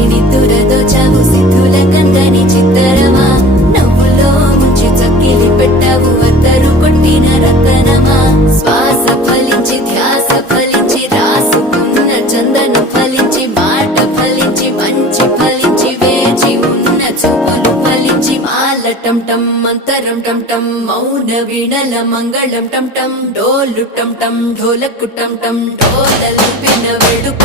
దోచి నిద్దుర దోచావు సిద్ధుల కందని చిత్తరమా నవ్వులో ముంచి చక్కిలి పెట్టావు అద్దరు కొట్టిన రతనమా శ్వాస ఫలించి ధ్యాస ఫలించి రాసుకున్న చందనం ఫలించి మాట ఫలించి మంచి ఫలించి వేచి ఉన్న చూపులు ఫలించి మాల టం టం మంతరం టం టం మౌన వీణల మంగళం టం టం డోలు టం టం ఢోలకు టం టం ఢోలలు విన వేడుక